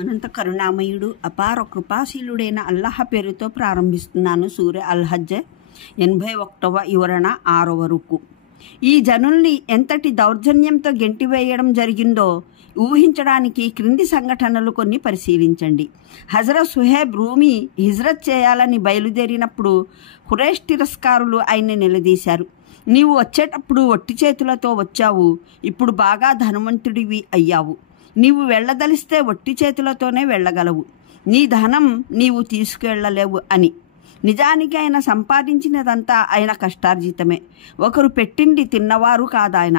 అనంత కరుణామయుడు అపార కృపాశీలుడైన అల్లాహ్ పేరుతో ప్రారంభిస్తున్నాను. సూర్య అల్-హజ్ 81వ వివరణ 6వ రుకు. ఈ జనుల్ని ఎంతటి దౌర్జన్యంతో గెంటివేయడం జరిగిందో ఊహించడానికి క్రింది సంఘటనలు కొన్ని పరిశీలించండి. హజరత్ సుహైబ్ రూమీ హిజ్రత్ చేయాలని బయలుదేరినప్పుడు ఖురైష్ తిరస్కారులు ఆయన్ని నిలదీశారు. నీవు వచ్చేటప్పుడు ఒట్టి చేతులతో వచ్చావు, ఇప్పుడు బాగా ధనవంతుడివి అయ్యావు. నీవు వెళ్ళదలిస్తే ఒట్టి చేతులతోనే వెళ్ళగలవు, నీ ధనం నీవు తీసుకువెళ్ళలేవు అని. నిజానికి ఆయన సంపాదించినదంతా ఆయన కష్టార్జితమే. ఒకరు పెట్టింది తిన్నవారు కాదాయన.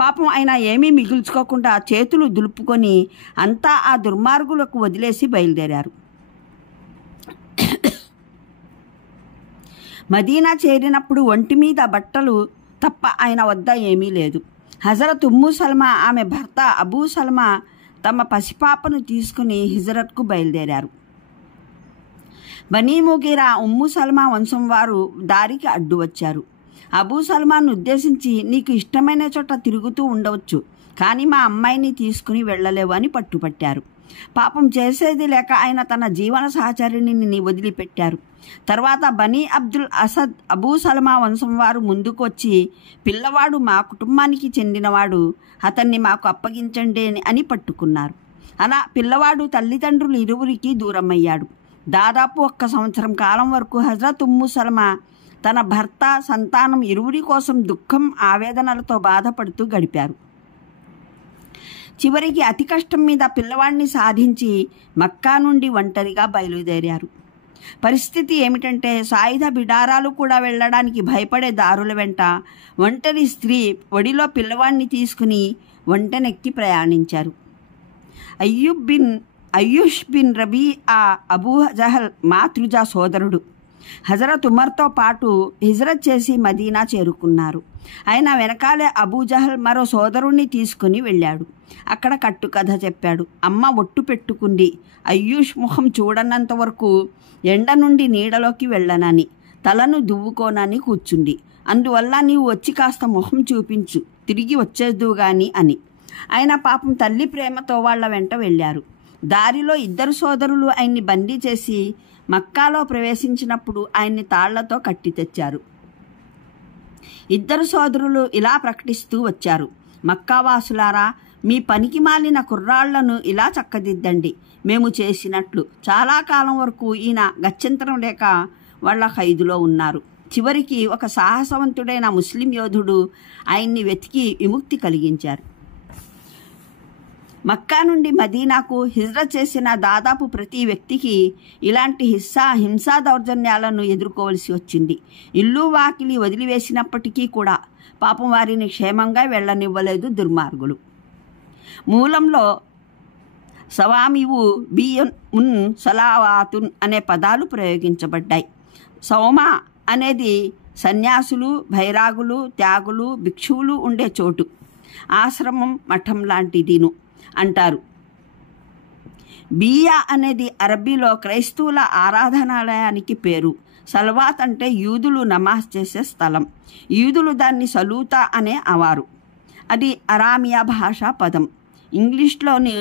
పాపం ఆయన ఏమీ మిగుల్చుకోకుండా చేతులు దులుపుకొని అంతా ఆ దుర్మార్గులకు వదిలేసి బయలుదేరారు. మదీనా చేరినప్పుడు ఒంటి మీద బట్టలు తప్ప ఆయన వద్ద ఏమీ లేదు. హజరత్ ఉమ్ము సల్మా, ఆమె భర్త అబూ సల్మా తమ పసిపాపను తీసుకుని హిజ్రత్కు బయలుదేరారు. బనీ ముగీరా ఉమ్ము సల్మా వంశం వారు దారికి అడ్డు వచ్చారు. అబూ సల్మాను ఉద్దేశించి, నీకు ఇష్టమైన చోట తిరుగుతూ ఉండవచ్చు, కానీ మా అమ్మాయిని తీసుకుని వెళ్ళలేవు అని పట్టుపట్టారు. పాపం చేసేది లేక ఆయన తన జీవన సహచరిణిని వదిలిపెట్టారు. తర్వాత బనీ అబ్దుల్ అసద్ అబూ సల్మా వంశం వారు ముందుకు వచ్చి, పిల్లవాడు మా కుటుంబానికి చెందినవాడు, అతన్ని మాకు అప్పగించండి అని పట్టుకున్నారు. అలా పిల్లవాడు తల్లిదండ్రులు ఇరువురికి దూరమయ్యాడు. దాదాపు 1 సంవత్సరం కాలం వరకు హజరత్ ఉమ్ము సల్మా తన భర్త, సంతానం ఇరువురి కోసం దుఃఖం, ఆవేదనలతో బాధపడుతూ గడిపారు. చివరికి అతి కష్టం మీద పిల్లవాడిని సాధించి మక్కా నుండి ఒంటరిగా బయలుదేరారు. పరిస్థితి ఏమిటంటే, సాయుధ బిడారాలు కూడా వెళ్ళడానికి భయపడే దారుల వెంట ఒంటరి స్త్రీ ఒడిలో పిల్లవాడిని తీసుకుని ఒంటెనెక్కి ప్రయాణించారు. అయ్యూష్ బిన్ రబీఆ అబూ జహల్ మాతృజా సోదరుడు హజరత్ ఉమర్తో పాటు హిజ్రత్ చేసి మదీనా చేరుకున్నారు. ఆయన వెనకాలే అబూ జహల్ మరో సోదరుణ్ణి తీసుకుని వెళ్ళాడు. అక్కడ కట్టుకథ చెప్పాడు. అమ్మ ఒట్టు పెట్టుకుంది, అయ్యూష్ ముఖం చూడనంత వరకు ఎండ నుండి నీడలోకి వెళ్ళనని, తలను దువ్వుకోనని కూర్చుంది. అందువల్ల నీవు వచ్చి కాస్త ముఖం చూపించు, తిరిగి వచ్చేద్దువు గాని అని. ఆయన పాపం తల్లి ప్రేమతో వాళ్ల వెంట వెళ్ళారు. దారిలో 2 సోదరులు ఆయన్ని బందీ చేసి మక్కాలో ప్రవేశించినప్పుడు ఆయన్ని తాళ్లతో కట్టి తెచ్చారు. 2 సోదరులు ఇలా ప్రకటిస్తూ వచ్చారు, మక్కావాసులారా, మీ పనికి మాలిన కుర్రాళ్లను ఇలా చక్కదిద్దండి, మేము చేసినట్లు. చాలా కాలం వరకు ఈయన గత్యంతరం లేక వాళ్ళ ఖైదులో ఉన్నారు. చివరికి ఒక సాహసవంతుడైన ముస్లిం యోధుడు ఆయన్ని వెతికి విముక్తి కలిగించారు. మక్కా నుండి మదీనాకు హిజ్రత్ చేసిన దాదాపు ప్రతి వ్యక్తికి ఇలాంటి హింసా దౌర్జన్యాలను ఎదుర్కోవలసి వచ్చింది. ఇల్లు వాకిలి వదిలివేసినప్పటికీ కూడా పాపం వారిని క్షేమంగా వెళ్ళనివ్వలేదు దుర్మార్గులు. మూలంలో సవామివు బియన్ సలావాతున్ అనే పదాలు ప్రయోగించబడ్డాయి. సౌమా అనేది సన్యాసులు, భైరాగులు, త్యాగులు, భిక్షువులు ఉండే చోటు, ఆశ్రమం, మఠం లాంటిదిను అంటారు. బియా అనేది అరబీలో క్రైస్తవుల ఆరాధనాలయానికి పేరు. సల్వాత్ అంటే యూదులు నమాజ్ చేసే స్థలం. యూదులు దాన్ని సలూతా అనే అవారు. అది అరామియా భాషా పదం. ఇంగ్లీష్లోని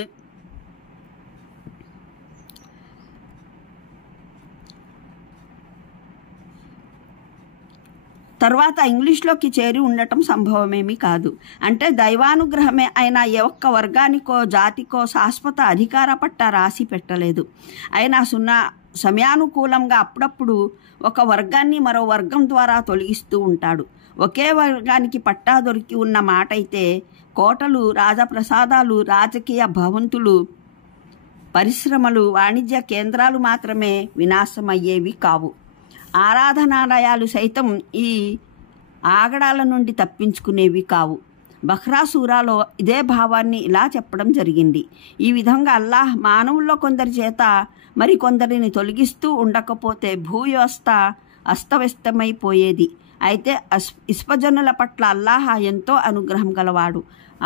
తర్వాత ఇంగ్లీష్లోకి చేరి ఉండటం సంభవమేమీ కాదు. అంటే దైవానుగ్రహమే. ఆయన ఏ ఒక్క వర్గానికో జాతికో శాశ్వత అధికార పట్టా రాసి పెట్టలేదు. ఆయన సమయానుకూలంగా అప్పుడప్పుడు ఒక వర్గాన్ని మరో వర్గం ద్వారా తొలగిస్తూ ఉంటాడు. ఒకే వర్గానికి పట్టా దొరికి ఉన్న మాట అయితే కోటలు, రాజప్రసాదాలు, రాజకీయ భవంతులు, పరిశ్రమలు, వాణిజ్య కేంద్రాలు మాత్రమే వినాశమయ్యేవి కావు. ఆరాధనాలయాలు సైతం ఈ ఆగడాల నుండి తప్పించుకునేవి కావు. బఖ్రా సూరాలో ఇదే భావాన్ని ఇలా చెప్పడం జరిగింది. ఈ విధంగా అల్లాహ్ మానవుల్లో కొందరి చేత మరికొందరిని తొలగిస్తూ ఉండకపోతే భూవ్యవస్థ అస్తవ్యస్తమైపోయేది. అయితే ఇస్పజనుల పట్ల అల్లాహ్ ఎంతో అనుగ్రహం గలవాడు.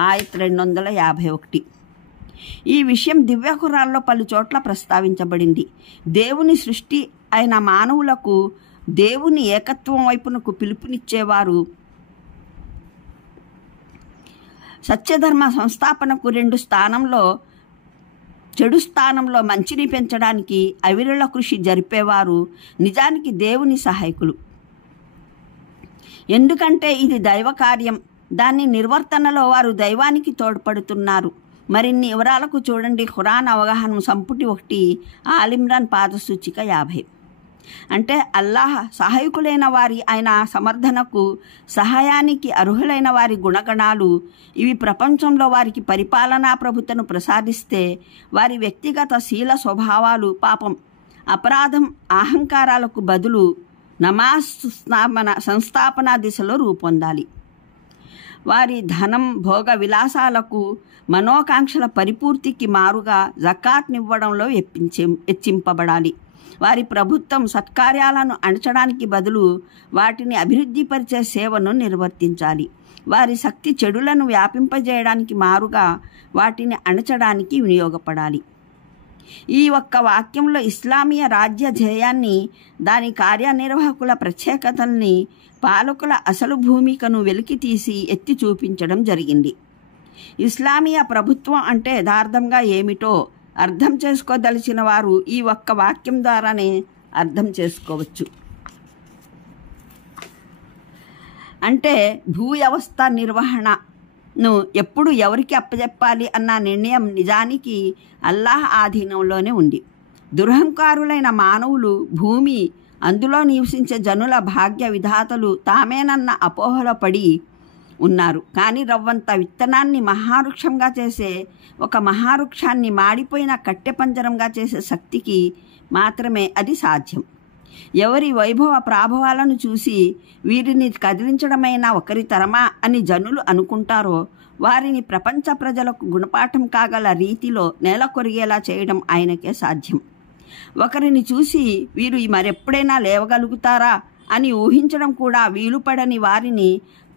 ఆయత్ 251. ఈ విషయం దివ్య ఖురాన్లో పలు చోట్ల ప్రస్తావించబడింది. దేవుని సృష్టి అయిన మానవులకు దేవుని ఏకత్వం వైపునకు పిలుపునిచ్చేవారు సత్యధర్మ సంస్థాపనకు 2 స్థానంలో చెడు స్థానంలో మంచిని పెంచడానికి అవిరళ కృషి జరిపేవారు నిజానికి దేవుని సహాయకులు. ఎందుకంటే ఇది దైవ కార్యం. దాని నిర్వర్తనలో వారు దైవానికి తోడ్పడుతున్నారు. మరిన్ని వివరాలకు చూడండి ఖురాన్ అవగాహన సంపుటి 1 ఆలిమ్రాన్ పాదసూచిక 50. అంటే అల్లాహ్ సహాయకులైన వారి ఆయన సమర్థనకు సహాయానికి అర్హులైన వారి గుణగణాలు ఇవి ప్రపంచంలో వారికి పరిపాలనా ప్రభుత్వను ప్రసాదిస్తే వారి వ్యక్తిగత శీల స్వభావాలు పాపం, అపరాధం, అహంకారాలకు బదులు నమాజ్ సంస్థాపన దిశలో రూపొందాలి. వారి ధనం, భోగ విలాసాలకు, మనోకాంక్షల పరిపూర్తికి మారుగా జకాత్నివ్వడంలో హెచ్చింపబడాలి. వారి ప్రభుత్వం సత్కార్యాలను అణచడానికి బదులు వాటిని అభివృద్ధిపరిచే సేవను నిర్వర్తించాలి. వారి శక్తి చెడులను వ్యాపింపజేయడానికి మారుగా వాటిని అణచడానికి వినియోగపడాలి. ఈ ఒక్క వాక్యంలో ఇస్లామీయ రాజ్య ధ్యేయాన్ని, దాని కార్యనిర్వాహకుల ప్రత్యేకతల్ని, పాలకుల అసలు భూమికను వెలికితీసి ఎత్తి చూపించడం జరిగింది. ఇస్లామీయ ప్రభుత్వం అంటే యథార్థంగా ఏమిటో అర్థం చేసుకోదలిచిన వారు ఈ ఒక్క వాక్యం ద్వారానే అర్థం చేసుకోవచ్చు. అంటే భూ వ్యవస్థ నిర్వహణను ఎప్పుడు ఎవరికి అప్పచెప్పాలి అన్న నిర్ణయం నిజానికి అల్లాహ్ ఆధీనంలోనే ఉంది. దురహంకారులైన మానవులు, భూమి, అందులో నివసించే జనుల భాగ్య విధాతలు తామేనన్న అపోహలో పడి ఉన్నారు. కానీ రవ్వంత విత్తనాన్ని మహావృక్షంగా చేసే, ఒక మహావృక్షాన్ని మాడిపోయిన కట్టె పంజరంగా చేసే శక్తికి మాత్రమే అది సాధ్యం. ఎవరి వైభవ ప్రాభవాలను చూసి వీరిని కదిలించడమైనా ఒకరి తరమా అని జనులు అనుకుంటారో వారిని ప్రపంచ ప్రజలకు గుణపాఠం కాగల రీతిలో నేల కొరిగేలా చేయడం ఆయనకే సాధ్యం. ఒకరిని చూసి వీరు మరెప్పుడైనా లేవగలుగుతారా అని ఊహించడం కూడా వీలుపడని వారిని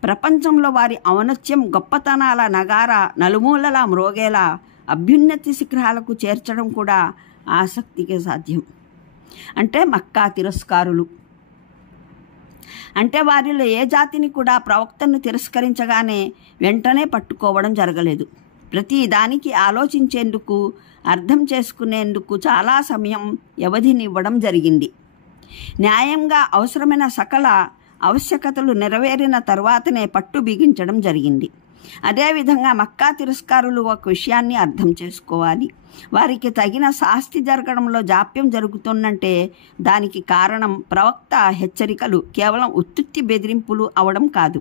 ప్రపంచంలో వారి ఔన్నత్యం, గొప్పతనాల నగారా నలుమూలలా మ్రోగేలా అభ్యున్నతి శిఖరాలకు చేర్చడం కూడా ఆసక్తికే సాధ్యం. అంటే మక్కా తిరస్కారులు అంటే వారిలో ఏ జాతిని కూడా ప్రవక్తను తిరస్కరించగానే వెంటనే పట్టుకోవడం జరగలేదు. ప్రతి దానికి ఆలోచించేందుకు, అర్థం చేసుకునేందుకు చాలా సమయం వ్యవధినివ్వడం జరిగింది. న్యాయంగా అవసరమైన సకల ఆవశ్యకతలు నెరవేరిన తర్వాతనే పట్టు బిగించడం జరిగింది. అదేవిధంగా మక్కా తిరస్కారులు ఒక విషయాన్ని అర్థం చేసుకోవాలి. వారికి తగిన శాస్తి జరగడంలో జాప్యం జరుగుతుందంటే దానికి కారణం ప్రవక్త హెచ్చరికలు కేవలం ఉత్తుత్తి బెదిరింపులు అవడం కాదు.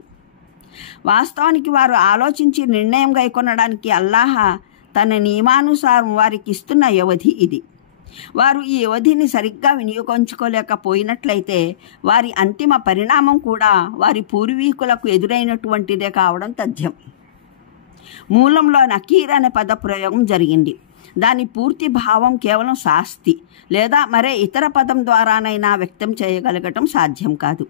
వాస్తవానికి వారు ఆలోచించి నిర్ణయం గైకొనడానికి అల్లాహ్ తన నియమానుసారం వారికి ఇస్తున్న వ్యవధి ఇది. వారు ఈ వ్యవధిని సరిగ్గా వినియోగించుకోలేకపోయినట్లయితే వారి అంతిమ పరిణామం కూడా వారి పూర్వీకులకు ఎదురైనటువంటిదే కావడం తథ్యం. మూలంలో నకీర్ అనే పదప్రయోగం జరిగింది. దాని పూర్తి భావం కేవలం శాస్తి లేదా మరే ఇతర పదం ద్వారానైనా వ్యక్తం చేయగలగటం సాధ్యం కాదు.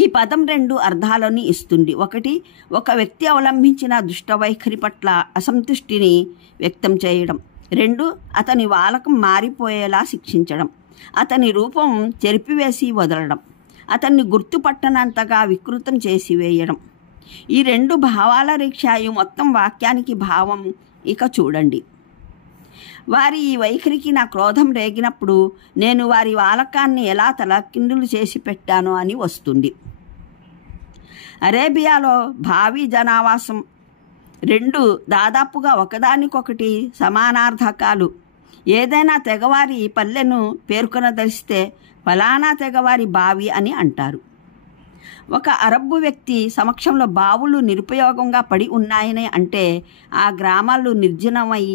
ఈ పదం 2 అర్థాలను ఇస్తుంది. ఒకటి, ఒక వ్యక్తి అవలంబించిన దుష్టవైఖరి పట్ల అసంతుష్టిని వ్యక్తం చేయడం. 2, అతని వాలకం మారిపోయేలా శిక్షించడం, అతని రూపం చెరిపివేసి వదలడం, అతన్ని గుర్తుపట్టనంతగా వికృతం చేసివేయడం. ఈ 2 భావాల రీక్షాయు మొత్తం వాక్యానికి భావం. ఇక చూడండి, వారి ఈ వైఖరికి నా క్రోధం రేగినప్పుడు నేను వారి వాలకాన్ని ఎలా తలకిందులు చేసి పెట్టాను అని వస్తుంది. అరేబియాలో భావి జనావాసం 2 దాదాపుగా ఒకదానికొకటి సమానార్థకాలు. ఏదైనా తెగవారి పల్లెను పేర్కొనదలిస్తే ఫలానా తెగవారి బావి అని అంటారు. ఒక అరబ్బు వ్యక్తి సమక్షంలో బావులు నిరుపయోగంగా పడి ఉన్నాయని అంటే ఆ గ్రామాలు నిర్జనమై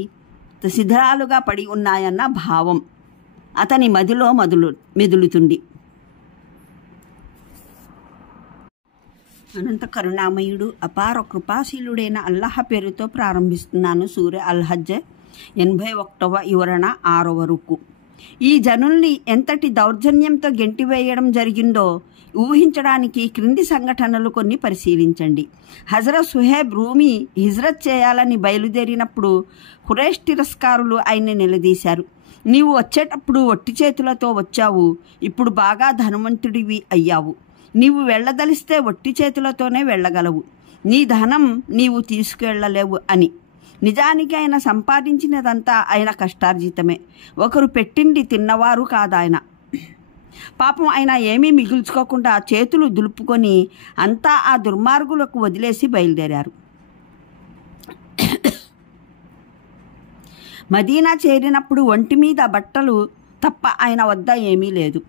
శిథిలాలుగా పడి ఉన్నాయన్న భావం అతని మదిలో మెదులుతుంది. అనంత కరుణామయుడు అపార కృపాశీలుడైన అల్లాహ్ పేరుతో ప్రారంభిస్తున్నాను. సూర్య అల్-హజ్ 81వ వివరణ 6వ రుకు. ఈ జనుల్ని ఎంతటి దౌర్జన్యంతో గెంటివేయడం జరిగిందో ఊహించడానికి క్రింది సంఘటనలు కొన్ని పరిశీలించండి. హజరత్ సుహైబ్ రూమి హిజ్రత్ చేయాలని బయలుదేరినప్పుడు ఖురైష్ తిరస్కారులు ఆయన్ని నిలదీశారు. నీవు వచ్చేటప్పుడు ఒట్టి చేతులతో వచ్చావు, ఇప్పుడు బాగా ధనవంతుడివి అయ్యావు. నీవు వెళ్ళదలిస్తే ఒట్టి చేతులతోనే వెళ్ళగలవు, నీ ధనం నీవు తీసుకువెళ్ళలేవు అని. నిజానికి ఆయన సంపాదించినదంతా ఆయన కష్టార్జితమే. ఒకరు పెట్టింది తిన్నవారు కాదాయన. పాపం ఆయన ఏమీ మిగుల్చుకోకుండా చేతులు దులుపుకొని అంతా ఆ దుర్మార్గులకు వదిలేసి బయలుదేరారు. మదీనా చేరినప్పుడు ఒంటి మీద బట్టలు తప్ప ఆయన వద్ద ఏమీ లేదు.